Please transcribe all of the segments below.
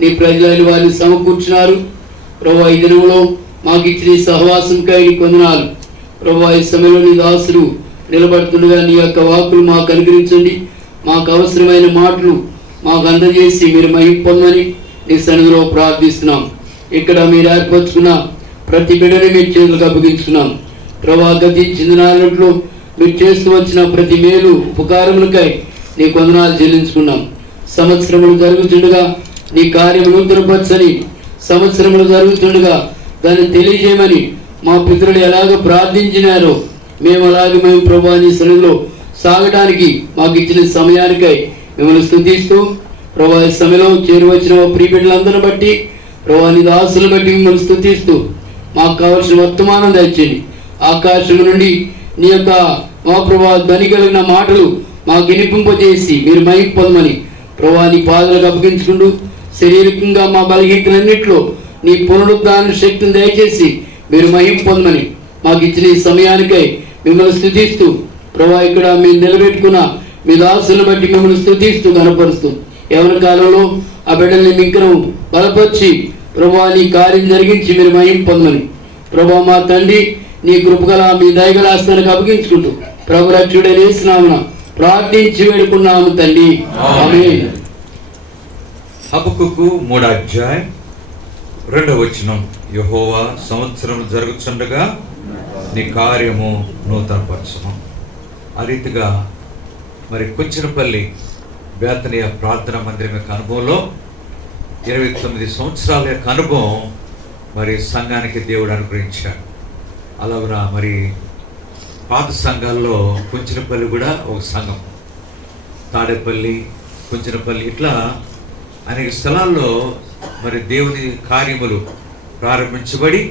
నీ ప్రజలైన వారిని సమకూర్చున్నారు. ప్రభువా, ఈ దినంలో మాకు ఇచ్చిన సహవాసంకై నీకు వందనాలు. ప్రభువా, ఈ సమయంలో నీ దాసులు నిలబడుతుండగా నీ యొక్క వాక్కులు మాకు అనుగ్రహించండి. మాకు అవసరమైన మాటలు మాకు అందజేసి మీరు మహిమ పొందమని నీ సన్నిధిలో ప్రార్థిస్తున్నాం. ఇక్కడ మీరు ఏర్పరచుకున్న ప్రతి బిడ్డని మీ చేతులకు అప్పగించుకున్నాం. ప్రభువా, గతించిన నాలుగులో మీరు చేస్తూ వచ్చిన ప్రతి మేలు ఉపకారములకై నీకు వందనాలు చెల్లించుకున్నాం. సంవత్సరములు జరుగుతుండగా నీ కార్యములు నూతనపరచని, సంవత్సరములు జరుగుతుండగా దాన్ని తెలియజేయమని మా పితరులు ఎలాగ ప్రార్థించినారో మేము ప్రభువా నీ సన్నిధిలో సాగడానికి మాకు ఇచ్చిన సమయానికై మిమ్మల్ని స్తుతిస్తూ, ప్రభువా ఈ సమయంలో చేరువచ్చిన ప్రియ బిడ్డలందరిని బట్టి, ప్రభువా నీ దాసులను బట్టి మిమ్మల్ని స్తుతిస్తూ మాకు కావలసిన వర్తమానం దయచేయండి. ఆకాశం నుండి నీ యొక్క మా ప్రభువా ధ్వని కలిగిన మాటలు మాకు వినిపింపజేసి మీరు మహిమ పొందమని ప్రభువా నీ పాదాలకు అప్పగించుకుంటూ, శారీరకంగా మా బలహీనతలన్నింటిలో నీ పునరుద్ధారణ శక్తిని దయచేసి మీరు మహిమ పొందమని మాకు ఇచ్చిన ఈ సమయానికై మిమ్మల్ని స్తుతిస్తూ, ప్రభువా ఇక్కడ మీరు నిలబెట్టుకున్న మీ దాసులను బట్టి మిమ్మల్ని స్తుతిస్తూ కనపరుస్తూ, ఎవరి కాలంలో ఆ బిడ్డల్ని మింకను బలపరిచి ప్రభువా నీ కార్యం జరిగించి మీరు మహిమ పొందమని ప్రభువా మా తండ్రి నీ కృపగల మీ దయగల హస్తానికి అప్పగించుకుంటూ ప్రభు రక్షకుడైన యేసు నామమున ప్రార్థించి వేడుకున్నాము తండ్రి, ఆమేన్. హబక్కూకు 3వ అధ్యాయం 2వ వచనం. యెహోవా సంవత్సరం జరుగుతుండగా నీ కార్యము నూతనపరచును. ఆ రీతిగా మరి కుంచనపల్లి బేతనీయ ప్రార్థనా మందిరం యొక్క అనుభవంలో 29 సంవత్సరాల యొక్క అనుభవం మరి సంఘానికి దేవుడు అనుగ్రహించాడు. అలాగ మరి పాత సంఘాల్లో కుంచనపల్లి కూడా ఒక సంఘం, తాడేపల్లి, కుంచనపల్లి, ఇట్లా అనేక స్థలాల్లో మరి దేవుని కార్యములు ప్రారంభించబడి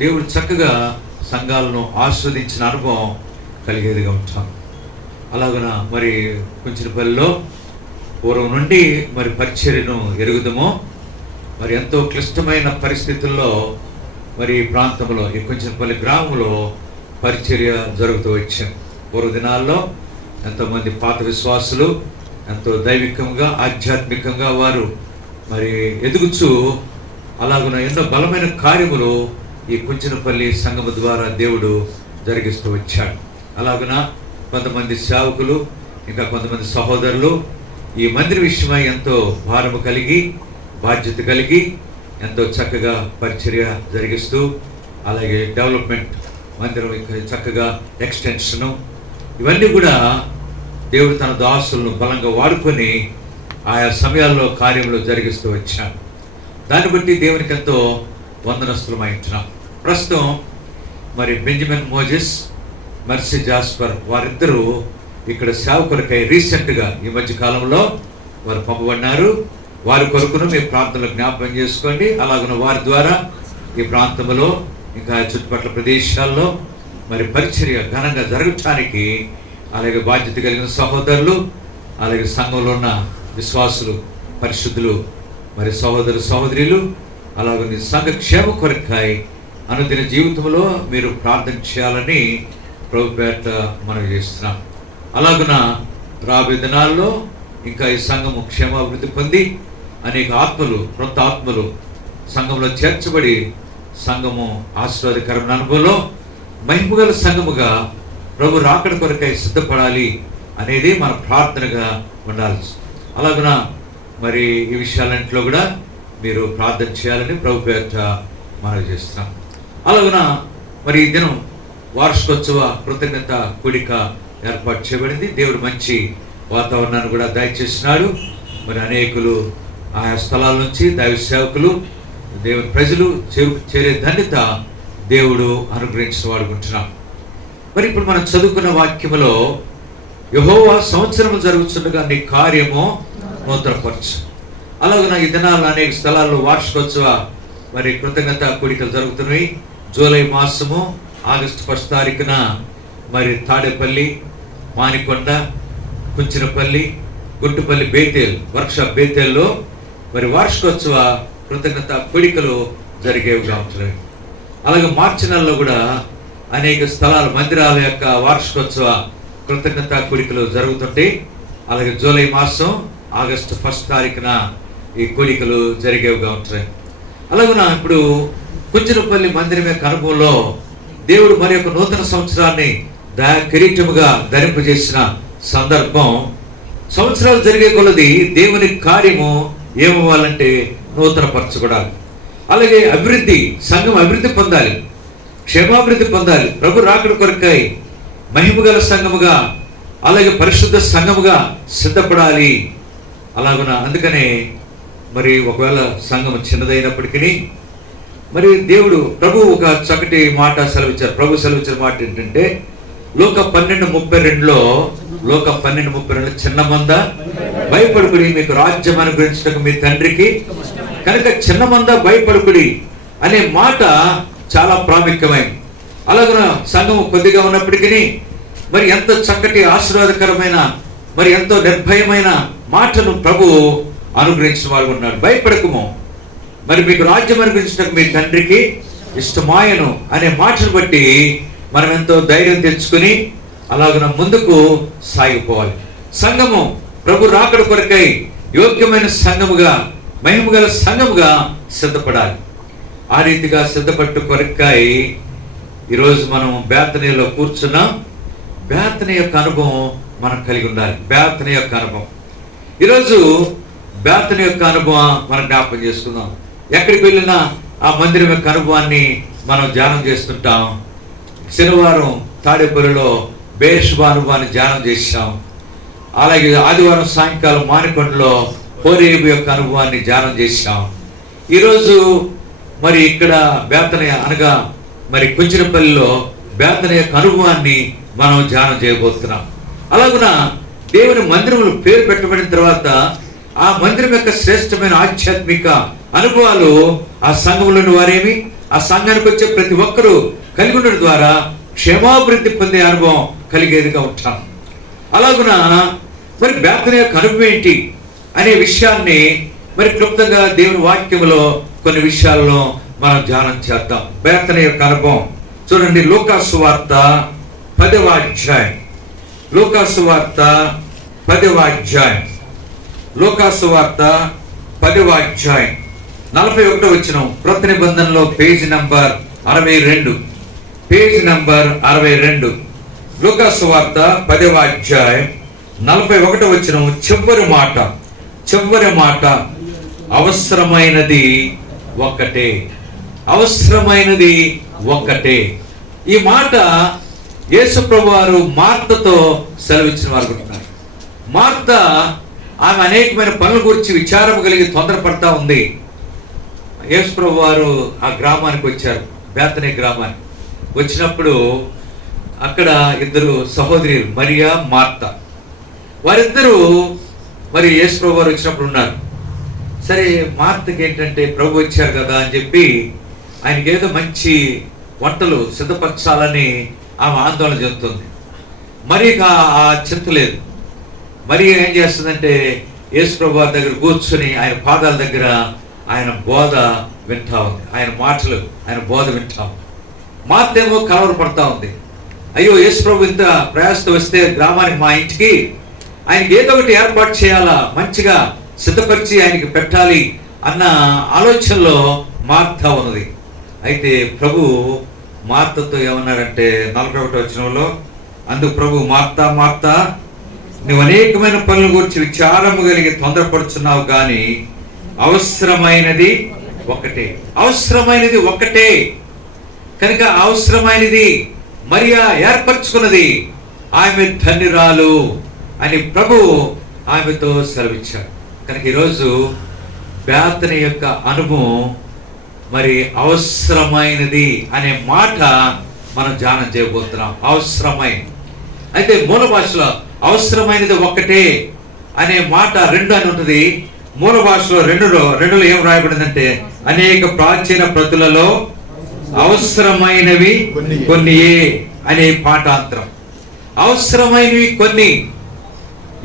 దేవుడు చక్కగా సంఘాలను ఆస్వాదించిన అనుభవం కలిగేదిగా ఉంటాం. అలాగన మరి కుంచనపల్లిలో పూర్వం నుండి మరి పరిచర్యను ఎరుగుదమో, మరి ఎంతో క్లిష్టమైన పరిస్థితుల్లో మరి ఈ ప్రాంతంలో ఈ కుంచనపల్లి గ్రామంలో పరిచర్య జరుగుతూ వచ్చింది. పూర్వ దినాల్లో ఎంతోమంది పాత విశ్వాసులు ఎంతో దైవికంగా ఆధ్యాత్మికంగా వారు మరి ఎదుగుచూ అలాగున ఎన్నో బలమైన కార్యములు ఈ కుంచనపల్లి సంఘము ద్వారా దేవుడు జరిగిస్తూ వచ్చాడు. అలాగున కొంతమంది సేవకులు ఇంకా కొంతమంది సహోదరులు ఈ మందిర విషయమై ఎంతో భారము కలిగి బాధ్యత కలిగి ఎంతో చక్కగా పరిచర్య జరిగిస్తూ, అలాగే డెవలప్మెంట్ మందిరం చక్కగా ఎక్స్టెన్షను, ఇవన్నీ కూడా దేవుడు తన దాసులను బలంగా వాడుకొని ఆయా సమయాల్లో కార్యములు జరిగిస్తూ వచ్చాడు. దాన్ని బట్టి దేవునికి ఎంతో వందనస్తులమై ఉంటున్నాం. ప్రస్తుతం మరి బెంజమిన్ మోజెస్, మర్సీ జాస్పర్ వారిద్దరూ ఇక్కడ సేవకులకై రీసెంట్గా ఈ మధ్య కాలంలో వారు పంపబడినారు. వారి కొరకును మీ ప్రాంతంలో జ్ఞాపకం చేసుకోండి. అలాగనే వారి ద్వారా ఈ ప్రాంతంలో ఇంకా చుట్టుపక్కల ప్రదేశాల్లో మరి పరిచర్య ఘనంగా జరగటానికి అలాగే బాధ్యత కలిగిన సహోదరులు, అలాగే సంఘంలో ఉన్న విశ్వాసులు, పరిశుద్ధులు, మరి సహోదరు సహోదరులు, అలాగే సంఘ క్షేమ కొరకాయి అనుదిన జీవితంలో మీరు ప్రార్థన చేయాలని ప్రభు పేరిట మనం చేస్తున్నాం. అలాగున రాబోయే దినాల్లో ఇంకా ఈ సంఘము క్షేమాభివృద్ధి పొంది అనేక ఆత్మలు, క్రొత్త ఆత్మలు సంఘంలో చేర్చబడి సంఘము ఆశీర్వాదకరమైన అనుభవంలో మహిమగల సంఘముగా ప్రభు రాకడ కొరకై సిద్ధపడాలి అనేది మన ప్రార్థనగా ఉండాలి. అలాగున మరి ఈ విషయాలన్నింటిలో కూడా మీరు ప్రార్థన చేయాలని ప్రభు పేరిట మనం చేస్తున్నాం. అలాగున మరి ఈ దినం వార్షికోత్సవ కృతజ్ఞత కూడిక ఏర్పాటు చేయబడింది. దేవుడు మంచి వాతావరణాన్ని కూడా దయచేసినాడు. మరి అనేకులు ఆయా స్థలాల నుంచి దైవ సేవకులు, దేవుని ప్రజలు చేరే ధన్యత దేవుడు అనుగ్రహించిన వాడుకుంటున్నాం. మరి ఇప్పుడు మనం చదువుకున్న వాక్యములో యెహోవా సంవత్సరము జరుగుతుండగా నీ కార్యము నూతనపరచు. అలాగే ఈ దినాల్లో అనేక స్థలాల్లో వార్షికోత్సవ మరి కృతజ్ఞత కూడికలు జరుగుతున్నాయి. జూలై మాసము ఆగస్టు 1 తారీఖున మరి తాడేపల్లి, మానికొండ, కుంచనపల్లి, గుంటుపల్లి, బేతేల్ వర్క్షాప్ బేతేల్లో మరి వార్షికోత్సవ కృతజ్ఞత కూడికలు జరిగేవిగా ఉంటున్నాయి. అలాగే మార్చి నెలలో కూడా అనేక స్థలాల మందిరాల యొక్క వార్షికోత్సవ కృతజ్ఞత కూడికలు జరుగుతుంటాయి. అలాగే జూలై మాసం ఆగస్టు 1 తారీఖున ఈ కూడికలు జరిగేవిగా ఉంటాయి. అలాగున ఇప్పుడు కుంజరపల్లి మందిరం యొక్క అనుభవంలో దేవుడు మరి యొక్క నూతన సంవత్సరాన్ని కిరీటముగా ధరింపజేసిన సందర్భం. సంవత్సరాలు జరిగే కొలది దేవుని కార్యము ఏమవ్వాలంటే నూతనపరచబడాలి. అలాగే అభివృద్ధి, సంఘం అభివృద్ధి పొందాలి, క్షేమాభివృద్ధి పొందాలి, ప్రభు రాకడ కొరకై మహిమగల సంఘముగా, అలాగే పరిశుద్ధ సంఘముగా సిద్ధపడాలి. అలాగున అందుకనే మరి ఒకవేళ సంఘం చిన్నదైనప్పటికీ మరి దేవుడు ప్రభు ఒక చక్కటి మాట సెలవిచ్చారు. ప్రభు సెలవిచ్చిన మాట ఏంటంటే లోక 12:32లో లోక 12:32 చిన్న మంద భయపడుకుడి, మీకు రాజ్యం అనుగ్రహించటకు మీ తండ్రికి కనుక చిన్న మంద భయపడుకుడి అనే మాట చాలా ప్రాముఖ్యమైనది. అలాగున సంఘం కొద్దిగా ఉన్నప్పటికీ మరి ఎంత చక్కటి ఆశీర్వాదకరమైన మరి ఎంతో నిర్భయమైన మాటను ప్రభు అనుగ్రహించిన వారు ఉన్నారు. భయపడకము, మరి మీకు రాజ్యం అనుగ్రహించడానికి మీ తండ్రికి ఇష్టమాయను అనే మాటను బట్టి మనం ఎంతో ధైర్యం తెచ్చుకుని అలాగన ముందుకు సాగిపోవాలి. సంఘము ప్రభు రాకడ కొరకై యోగ్యమైన సంఘముగా, మహిమగల సంఘముగా సిద్ధపడాలి. ఆ రీతిగా సిద్ధపట్టు కొరకై ఈరోజు మనం బేతనీలో కూర్చున్నాం. బేతనీ యొక్క అనుభవం మనం కలిగి ఉండాలి. బేతనీ యొక్క అనుభవం, ఈరోజు బేతనీ యొక్క అనుభవం మనం జ్ఞాపకం చేసుకుందాం. ఎక్కడికి వెళ్ళినా ఆ మందిరం యొక్క అనుభవాన్ని మనం ధ్యానం చేస్తుంటాం. శనివారం తాడేపల్లిలో బేర్షెబా అనుభవాన్ని ధ్యానం చేశాం. అలాగే ఆదివారం సాయంకాలం మానికొండలో హోరేబు యొక్క అనుభవాన్ని ధ్యానం చేశాం. ఈరోజు మరి ఇక్కడ బేతనీ అనగా మరి కుంచినపల్లిలో బేతనీ యొక్క అనుభవాన్ని మనం ధ్యానం చేయబోతున్నాం. అలాగున దేవుని మందిరములు పేరు పెట్టబడిన తర్వాత ఆ మందిరం యొక్క శ్రేష్టమైన ఆధ్యాత్మిక అనుభవాలు ఆ సంఘంలోని వారేమి, ఆ సంఘానికి వచ్చే ప్రతి ఒక్కరూ కలిగి ఉండడం ద్వారా క్షేమాభివృద్ధి పొందే అనుభవం కలిగేదిగా ఉంటాం. అలాగున మరి బేతనీ యొక్క అనుభవం ఏంటి అనే విషయాన్ని మరి క్లుప్తంగా దేవుని వాక్యములో కొన్ని విషయాల్లో మనం ధ్యానం చేద్దాం. బేతనీ యొక్క అనుభవం చూడండి. లూకాసు వార్త 10వ అధ్యాయం, లూకాసు వార్త 10వ అధ్యాయం, లూకాసు వార్త 10వ అధ్యాయం 41వ వచనం. క్రొత్త నిబంధనలో పేజ్ నంబర్ 62, పేజ్ నంబర్ 62. లూకాసు వార్త 10వ అధ్యాయం 41వ వచనం. చివరి మాట అవసరమైనది ఒక్కటే, అవసరమైనది ఒక్కటే. ఈ మాట యేసు ప్రభువు వారు మార్తతో సెలవిచ్చిన వారు అనుకుంటున్నారు. మార్త ఆమె అనేకమైన పనుల గురించి విచారం కలిగి తొందరపడతా ఉంది. యేసు ప్రభువు వారు ఆ గ్రామానికి వచ్చారు, బేతనీ గ్రామానికి. వచ్చినప్పుడు అక్కడ ఇద్దరు సహోదరులు మరియా, మార్త, వారిద్దరూ మరి యేసు ప్రభు వారు వచ్చినప్పుడు ఉన్నారు. సరే, మార్తకి ఏంటంటే ప్రభు వచ్చారు కదా అని చెప్పి ఆయనకి ఏదో మంచి వంటలు సిద్ధపరచాలని ఆమె ఆందోళన చెందుతుంది. మరి ఆ చింత లేదు. మరి ఏం చేస్తుందంటే యేసు ప్రభు వారి దగ్గర కూర్చొని ఆయన పాదాల దగ్గర ఆయన బోధ వింటా ఉంది, ఆయన మాటలు, ఆయన బోధ వింటా ఉంది. మార్త ఏమో కలవరపడతా ఉంది. అయ్యో, యేసు ప్రభు ఇంత ప్రయాసతో వస్తే గ్రామానికి, మా ఇంటికి ఆయనకి ఏదో ఒకటి ఏర్పాటు చేయాలా, మంచిగా సిద్ధపరిచి ఆయనకి పెట్టాలి అన్న ఆలోచనలో మార్త ఉన్నది. అయితే ప్రభు మార్తతో ఏమన్నారంటే 41వ వచనంలో, అందుకు ప్రభు మార్తా మార్తా, నువ్వు అనేకమైన పనుల గురించి విచారము కలిగి తొందరపడుచున్నావు, కానీ అవసరమైనది ఒకటే, అవసరమైనది ఒకటే. కనుక అవసరమైనది మరియా ఏర్పరచుకున్నది, ఆమె ధన్యురాలు అని ప్రభు ఆమెతో సెలవిచ్చాడు. కనుక ఈరోజు బేతనీ యొక్క అనుభవం మరి అవసరమైనది అనే మాట మనం ధ్యానం చేయబోతున్నాం. అవసరమైనది. అయితే మూల భాషలో అవసరమైనది ఒక్కటే అనే మాట 2 అని ఉంటుంది. మూల భాషలో రెండులో ఏం రాయబడిందంటే, అనేక ప్రాచీన ప్రతులలో అవసరమైనవి కొన్నియే అనే పాఠాంతరం. అవసరమైనవి కొన్ని.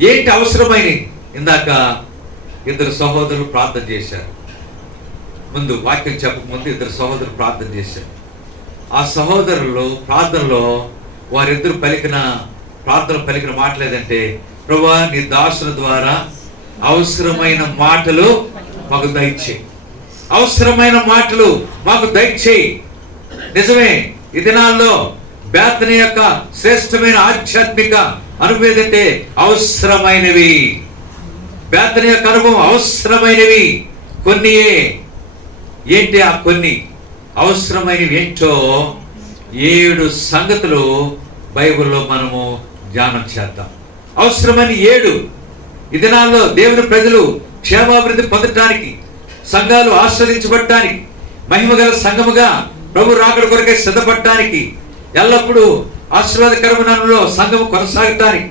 ఏంటి అవసరమైనవి? ఇందాక ఇద్దరు సహోదరులు ప్రార్థన చేశారు. ముందు వాక్యం చెప్పకముందు ఇద్దరు సహోదరులు ప్రార్థన చేశారు. ఆ సహోదరులు ప్రార్థనలో వారిద్దరు పలికిన మాటలు ఏదంటే, ప్రభువా, నీ దాసుల ద్వారా అవసరమైన మాటలు మాకు దయచేయి. అవసరమైన మాటలు మాకు దయచేయి. నిజమే, ఈ దినాల్లో బేతనీ యొక్క శ్రేష్టమైన ఆధ్యాత్మిక అనుభవం ఏంటంటే అవసరమైనవి. బేతనీ యొక్క అనుభవం అవసరమైనవి కొన్నియే. ఏంటి ఆ కొన్ని అవసరమైనవి ఏంటో 7 సంగతులు బైబిల్లో మనము ధ్యానం చేద్దాం. అవసరమైన 7. ఈ దినాల్లో దేవుని ప్రజలు క్షేమాభివృద్ధి పొందటానికి, సంఘాలు ఆస్వాదించబడటానికి, మహిమగల సంఘముగా ప్రభు రాకడ కొరకై సిద్ధపడటానికి, ఎల్లప్పుడూ ఆశీర్వాదకరమైన సంఘము కొనసాగటానికి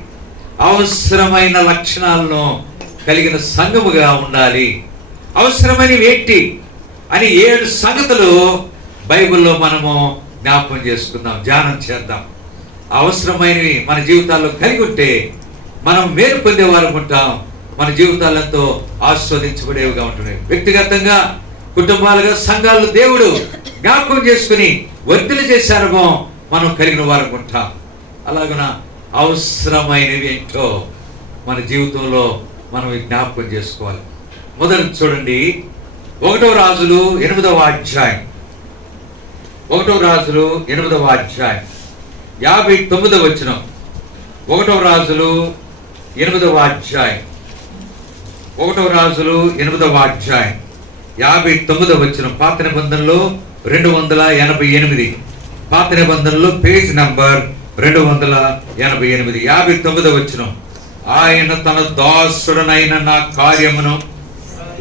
అవసరమైన లక్షణాలను కలిగిన సంఘముగా ఉండాలి. అవసరమైనవి ఏంటి అని 7 సంగతులు బైబిల్లో మనము జ్ఞాపకం చేసుకుందాం, ధ్యానం చేద్దాం. అవసరమైనవి మన జీవితాల్లో కలిగి ఉంటే మనం మేలు పొందేవారు ఉంటాం. మన జీవితాలతో ఆస్వాదించబడేవిగా ఉంటున్నాయి. వ్యక్తిగతంగా, కుటుంబాలుగా, సంఘాలు దేవుడు జ్ఞాపకం చేసుకుని వర్తిలు చేసే అనుభవం మనం కలిగిన వారు ఉంటాం. అలాగన అవసరమైనవి ఏంటో మన జీవితంలో మనం జ్ఞాపకం చేసుకోవాలి. మొదటి చూడండి, 1వ రాజులు 8వ అధ్యాయం. 1వ రాజులు 8వ అధ్యాయం 59వ వచనం. 1వ రాజులు 8వ అధ్యాయం 1వ రాజులు 8వ అధ్యాయం 59వ వచనం. పాత నిబంధనలో 288. పాత నిబంధనలో పేజ్ నంబర్ 288. 59వ వచనం. ఆయన తన దాసుడనైన నా కార్యమును,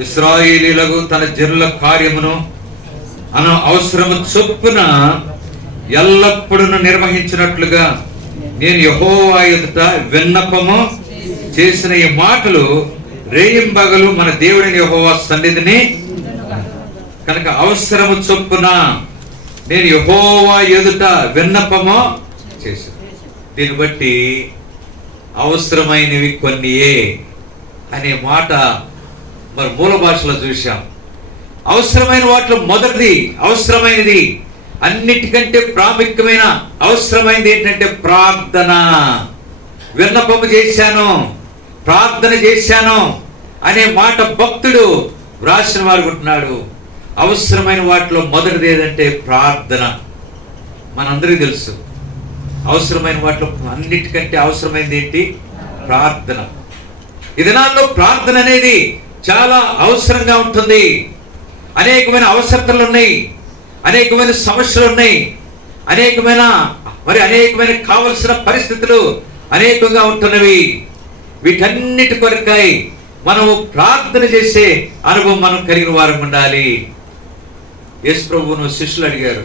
ఇశ్రాయేలీయులకు తన జనుల కార్యమును అవసరము చొప్పున ఎల్లప్పుడూ నిర్వహించినట్లుగా నేను యెహోవా ఎదుట విన్నపము చేసిన ఈ మాటలు రేయింబగలు మన దేవుడైన యెహోవా సన్నిధిని కనుక అవసరము చొప్పున నేను యెహోవా ఎదుట విన్నపము చేశాను. దీన్ని బట్టి అవసరమైనవి కొన్నియే అనే మాట మరి మూల భాషలో చూశాం. అవసరమైన వాటిలో మొదటిది, అవసరమైనది, అన్నిటికంటే ప్రాముఖ్యమైన అవసరమైనది ఏంటంటే ప్రార్థన. విన్నపము చేశాను, ప్రార్థన చేశాను అనే మాట భక్తుడు వ్రాసిన వారు ఉంటున్నాడు. అవసరమైన వాటిలో మొదటిది ఏదంటే ప్రార్థన. మనందరికీ తెలుసు అవసరమైన వాటిలో అన్నిటికంటే అవసరమైనది ఏంటి? ప్రార్థన. ఈ దినాల్లో ప్రార్థన అనేది చాలా అవసరంగా ఉంటుంది. అనేకమైన అవసరతలు ఉన్నాయి, అనేకమైన సమస్యలు ఉన్నాయి, అనేకమైన కావలసిన పరిస్థితులు అనేకంగా ఉంటున్నవి. వీటన్నిటి కొరకై మనము ప్రార్థన చేసే అనుభవం మనం కలిగిన వారు ఉండాలి. యేసు ప్రభువును శిష్యులు అడిగారు,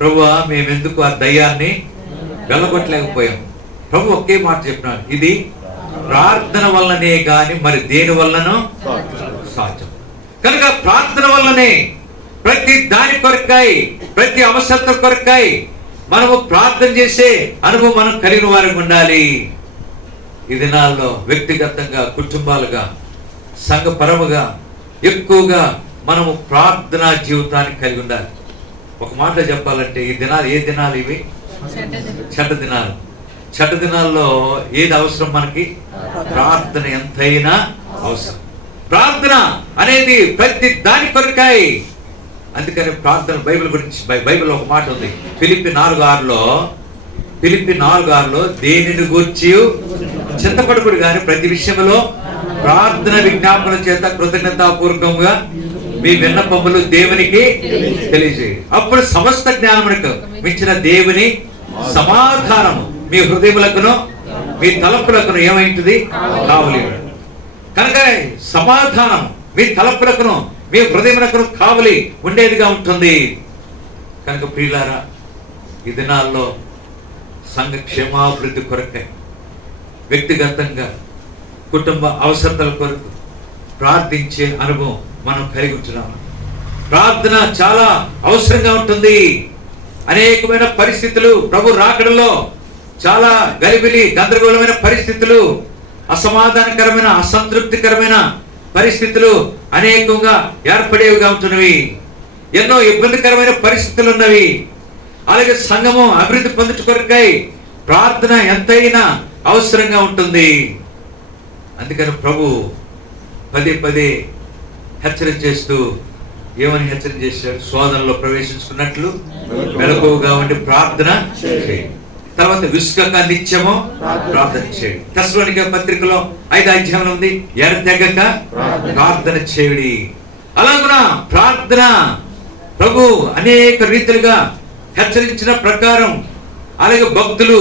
ప్రభువా మేమెందుకు ఆ దయ్యాన్ని వెళ్ళగొట్టలేకపోయాం? ప్రభు ఒకే మాట చెప్పినాడు, ఇది ప్రార్థన వల్లనే గాని మరి దేని వల్లనో సాధ్యం. కనుక ప్రార్థన వల్లనే ప్రతి దాని కొరకై, ప్రతి అవసరత కొరకై మనము ప్రార్థన చేసే అనుభవం మనం కలిగిన వారికి ఉండాలి. ఈ దినాల్లో వ్యక్తిగతంగా, కుటుంబాలుగా, సంఘపరముగా ఎక్కువగా మనము ప్రార్థనా జీవితాన్ని కలిగి ఉండాలి. ఒక మాటలో చెప్పాలంటే ఈ దినాలు ఏ దినాలు ఇవి? చెడ్డ దినాలు. చెడ్డ దినాల్లో ఏది అవసరం మనకి? ప్రార్థన ఎంతైనా అవసరం. ప్రార్థన అనేది ప్రతి దాని కొరకాయి. అందుకని ప్రార్థన బైబిల్ గురించి బైబిల్ ఒక మాట ఉంది, ఫిలిప్పి 4:6లో దేనిని గూర్చి చింతపడకుడు కానీ ప్రతి విషయంలో ప్రార్థన విజ్ఞాపన చేత కృతజ్ఞతాపూర్వకంగా మీ విన్నపములు దేవునికి తెలియజేయండి. అప్పుడు సమస్త జ్ఞానమునకు మించిన దేవుని సమాధానము మీ హృదయములకును మీ తలపులకును ఏమైంటుంది? కావలి. కనుక సమాధానం మీ తలపులకును మీ హృదయములకును కావలి ఉండేదిగా ఉంటుంది. కనుక ప్రియులారా, ఈ దినాల్లో సంఘ క్షేమాభివృద్ధి కొరకై వ్యక్తిగతంగా, కుటుంబ అవసరతల కొరకు ప్రార్థించే అనుభవం మనం కలిగి ఉంటున్నాం. ప్రార్థన చాలా అవసరంగా ఉంటుంది. అనేకమైన పరిస్థితులు ప్రభు రాకడలో చాలా గలిబిలి గందరగోళమైన పరిస్థితులు, అసమాధానకరమైన అసంతృప్తికరమైన పరిస్థితులు అనేకంగా ఏర్పడేవిగా ఉంటున్నవి. ఎన్నో ఇబ్బందికరమైన పరిస్థితులు ఉన్నవి. అలాగే సంఘము అభివృద్ధి పొందుట కొరకై ప్రార్థన ఎంతైనా అవసరంగా ఉంటుంది. అందుకని ప్రభు పదే హెచ్చరిక చేస్తూ ఏమని హెచ్చరిక చేశాడు? శోధనలో ప్రవేశించుకున్నట్లు మెలకువగా ఉండి ప్రార్థన చేయి. తర్వాత విసుగక నిత్యము ప్రార్థన చేయండి. తెస్సలోనికే పత్రికలో 5వ అధ్యాయంలో ఉంది, ఎడతెగక ప్రార్థన చేయుడి. అలాగున ప్రార్థన ప్రభు అనేక రీతిలుగా హెచ్చరించిన ప్రకారం, అలాగే భక్తులు,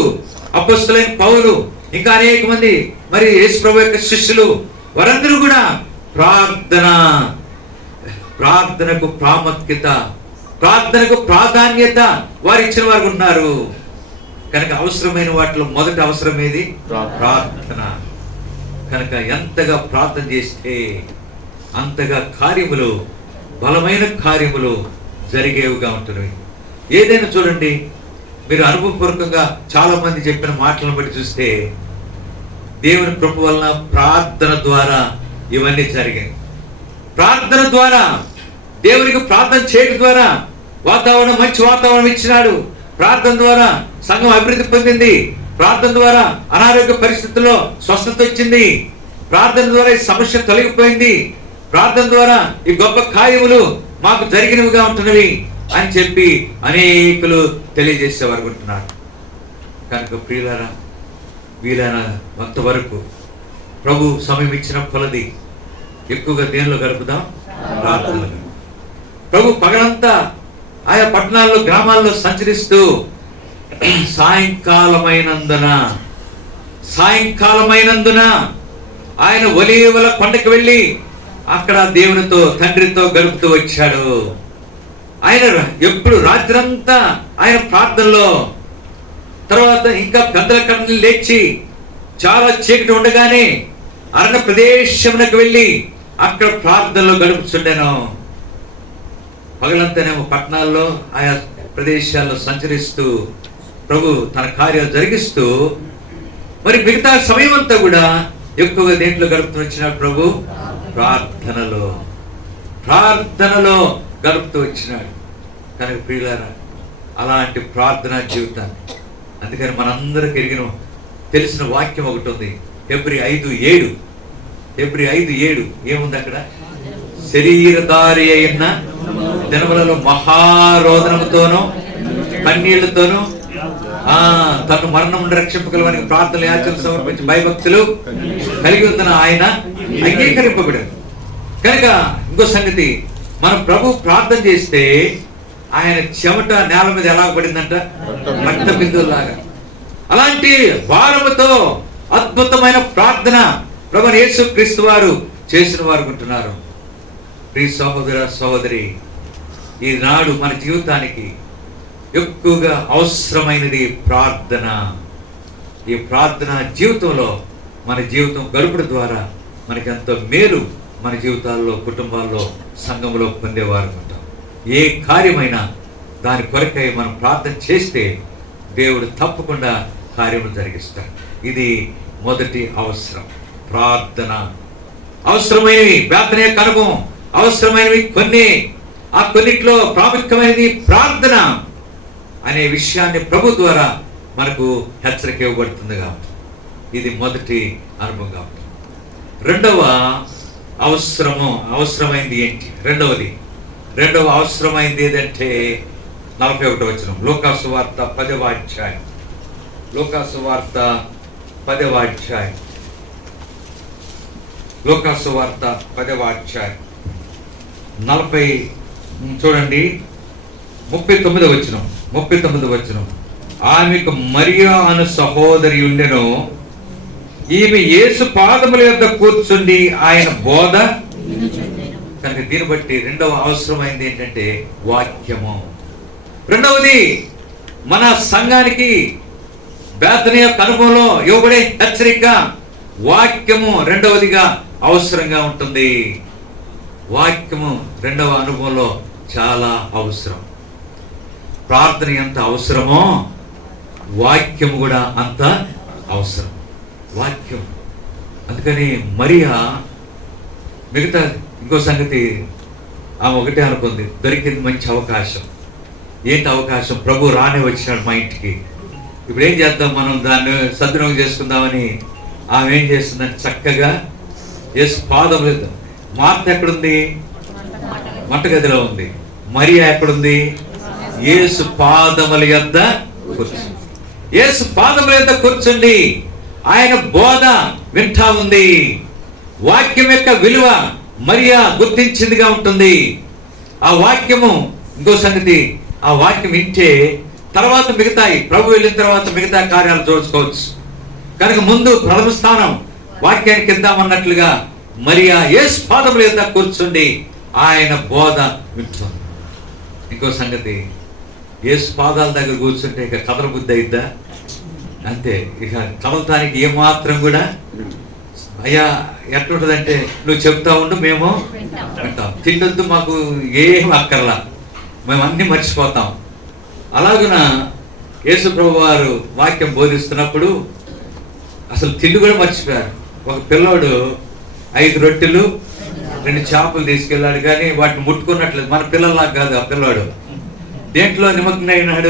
అపొస్తలులైన పౌలు, ఇంకా అనేక మంది మరి యేసు ప్రభు యొక్క శిష్యులు, వారందరూ కూడా ప్రార్థనకు ప్రాముఖ్యత, ప్రార్థనకు ప్రాధాన్యత వారు ఇచ్చిన వారు ఉన్నారు. కనుక అవసరమైన వాటిలో మొదటి అవసరం ఏది? ప్రార్థన. కనుక ఎంతగా ప్రార్థన చేస్తే అంతగా కార్యములు, బలమైన కార్యములు జరిగేవిగా ఉంటున్నాయి. ఏదైనా చూడండి, మీరు అనుభవపూర్వకంగా చాలా మంది చెప్పిన మాటలను బట్టి చూస్తే దేవుని కృప వలన ప్రార్థన ద్వారా ఇవన్నీ జరిగాయి. ప్రార్థన ద్వారా, దేవునికి ప్రార్థన చేయడం ద్వారా వాతావరణం, మంచి వాతావరణం ఇచ్చినాడు. ప్రార్థన ద్వారా సంఘం అభివృద్ధి పొందింది. ప్రార్థన ద్వారా అనారోగ్య పరిస్థితుల్లో స్వస్థత వచ్చింది. ప్రార్థన ద్వారా ఈ సమస్య తొలగిపోయింది. ప్రార్థన ద్వారా ఈ గొప్ప కార్యములు మాకు జరిగినవిగా ఉంటున్నవి అని చెప్పి అనేకులు తెలియజేసేవారు ఉంటున్నారు. కనుక ప్రియులారా, వీలైనంత వరకు ప్రభు సమయం ఇచ్చిన కొలది ఎక్కువగా దేనిలో గడుపుదాం? ప్రార్థనలు. ప్రభు పగలంతా ఆయా పట్టణాల్లో, గ్రామాల్లో సంచరిస్తూ సాయంకాలమైనందున ఆయన ఒలీవల కొండకి వెళ్ళి అక్కడ దేవునితో, తండ్రితో గడుపుతూ వచ్చాడు. ఆయన ఎప్పుడు రాత్రంతా ఆయన ప్రార్థనలో, తర్వాత ఇంకా పెద్దల కన్నులు లేచి చాలా చీకటి ఉండగానే అరణ్య ప్రదేశమునకు వెళ్ళి అక్కడ ప్రార్థనలో గడుపుచుండెను. పగలంతానేమో పట్టణాల్లో, ఆయా ప్రదేశాల్లో సంచరిస్తూ ప్రభు తన కార్యాలు జరిగిస్తూ, మరి మిగతా సమయం అంతా కూడా ఎక్కువగా దేంట్లో గడుపుతూ వచ్చినాడు? ప్రభు ప్రార్థనలో గడుపుతూ వచ్చినాడు. కనుక ప్రియులారా, అలాంటి ప్రార్థనా జీవితాన్ని, అందుకని మనందరికి తెలిసిన వాక్యం ఒకటి ఉంది, ఫిబ్రవరి 5:7 ఏముంది అక్కడ? శరీరధారి అయిన దినములలో మహారోదనముతోనూ కన్నీళ్లతోనూ తను మరణం నుండి రక్షింపగలవని ప్రార్థనలు, యాచనలు సమర్పించి భయభక్తులు కలిగి ఉందని ఆయన అంగీకరింపబడారు. కనుక ఇంకో సంగతి, మనం ప్రభు ప్రార్థన చేస్తే ఆయన చెమట నేల మీద ఎలా పడిందంట? రక్త బిందువులాగా. అలాంటి భారముతో అద్భుతమైన ప్రార్థన ప్రభు యేసు క్రీస్తు వారు చేసిన వారు ఉంటున్నారు. ప్రియ సహోదర సహోదరి, ఈనాడు మన జీవితానికి ఎక్కువగా అవసరమైనది ప్రార్థన. ఈ ప్రార్థన జీవితంలో మన జీవితం గడుపుడు ద్వారా మనకి ఎంతో మేలు మన జీవితాల్లో, కుటుంబాల్లో, సంఘంలో పొందేవారు ఉంటాం. ఏ కార్యమైనా దాని కొరకై మనం ప్రార్థన చేస్తే దేవుడు తప్పకుండా కార్యములు జరిగిస్తాడు. ఇది మొదటి అవసరం, ప్రార్థన. అవసరమైనవి బేతనీ యొక్క అనుభవం, అవసరమైనవి కొన్ని. ఆ కొన్నిట్లో ప్రాముఖ్యమైనది ప్రార్థన అనే విషయాన్ని ప్రభు ద్వారా మనకు హెచ్చరిక ఇవ్వబడుతుంది కాబట్టి ఇది మొదటి అనుభవంగా ఉంటుంది. రెండవ అవసరమైంది ఏంటి? రెండవ అవసరమైంది ఏదంటే 41వ వచనం, లూకాసు వార్త 10వ అధ్యాయం. లూకాసు వార్త 10వ అధ్యాయం. లూకాసు వార్త 10వ అధ్యాయం 40 చూడండి, 39వ వచనం. ఆమెకు మరియా అను సహోదరి ఉండెను. ఈమె యేసు పాదముల యొద్ద కూర్చుండి ఆయన బోధ. కనుక దీన్ని బట్టి రెండవ అవసరమైంది ఏంటంటే వాక్యము. రెండవది, మన సంఘానికి బేతనీ యొక్క అనుభవంలో ఇవ్వబడే హెచ్చరిక వాక్యము రెండవదిగా అవసరంగా ఉంటుంది. వాక్యము రెండవ అనుభవంలో చాలా అవసరం. ప్రార్థన ఎంత అవసరమో వాక్యము కూడా అంత అవసరం. వాక్యం. అందుకని మరియా మిగతా ఇంకో సంగతి, ఆమె ఒకటే అనుకుంది, దొరికింది మంచి అవకాశం. ఏంటి అవకాశం? ప్రభు రానే వచ్చినాడు మా ఇంటికి, ఇప్పుడు ఏం చేద్దాం, మనం దాన్ని సద్వినియోగం చేసుకుందామని ఆమె ఏం చేస్తుందంటే చక్కగా యేసు పాదములు. మార్త ఎక్కడుంది? వంటగదిలో ఉంది. మరియా ఎక్కడుంది? యేసు పాదముల యొద్ద కూర్చుంది. యేసు పాదముల యొద్ద కూర్చుండి ఆయన బోధ వింటా ఉంది. వాక్యం యొక్క విలువ మరియా గుర్తించిందిగా ఉంటుంది. ఆ వాక్యము, ఇంకో సంగతి, ఆ వాక్యం వింటే తర్వాత మిగతాయి, ప్రభు వెళ్ళిన తర్వాత మిగతా కార్యాలు చూసుకోవచ్చు. కనుక ముందు ప్రథమ స్థానం వాక్యానికి ఇద్దామన్నట్లుగా మరియా యేసు పాదముల యొద్ద కూర్చుండి ఆయన బోధ వింటుంది. ఇంకో సంగతి, యేసు పాదాల దగ్గర కూర్చుంటే ఇక కథల బుద్ధి అయిద్దా? అంతే, ఇక కదలటానికి ఏమాత్రం కూడా, అయ్యా ఎట్లుంటుందంటే నువ్వు చెప్తా ఉండు, మేము వింటాం, తిండొద్దు, మాకు ఏం అక్కర్లా, మేము అన్నీ మర్చిపోతాం. అలాగున యేసు ప్రభు వారు వాక్యం బోధిస్తున్నప్పుడు అసలు తిండి కూడా మర్చిపోయారు. ఒక పిల్లోడు 5 రొట్టెలు 2 చేపలు తీసుకెళ్ళాడు, కానీ వాటిని ముట్టుకున్నట్లేదు. మన పిల్లల్లాగా కాదు, ఆ పిల్లోడు దేంట్లో నిమగ్నైనాడు?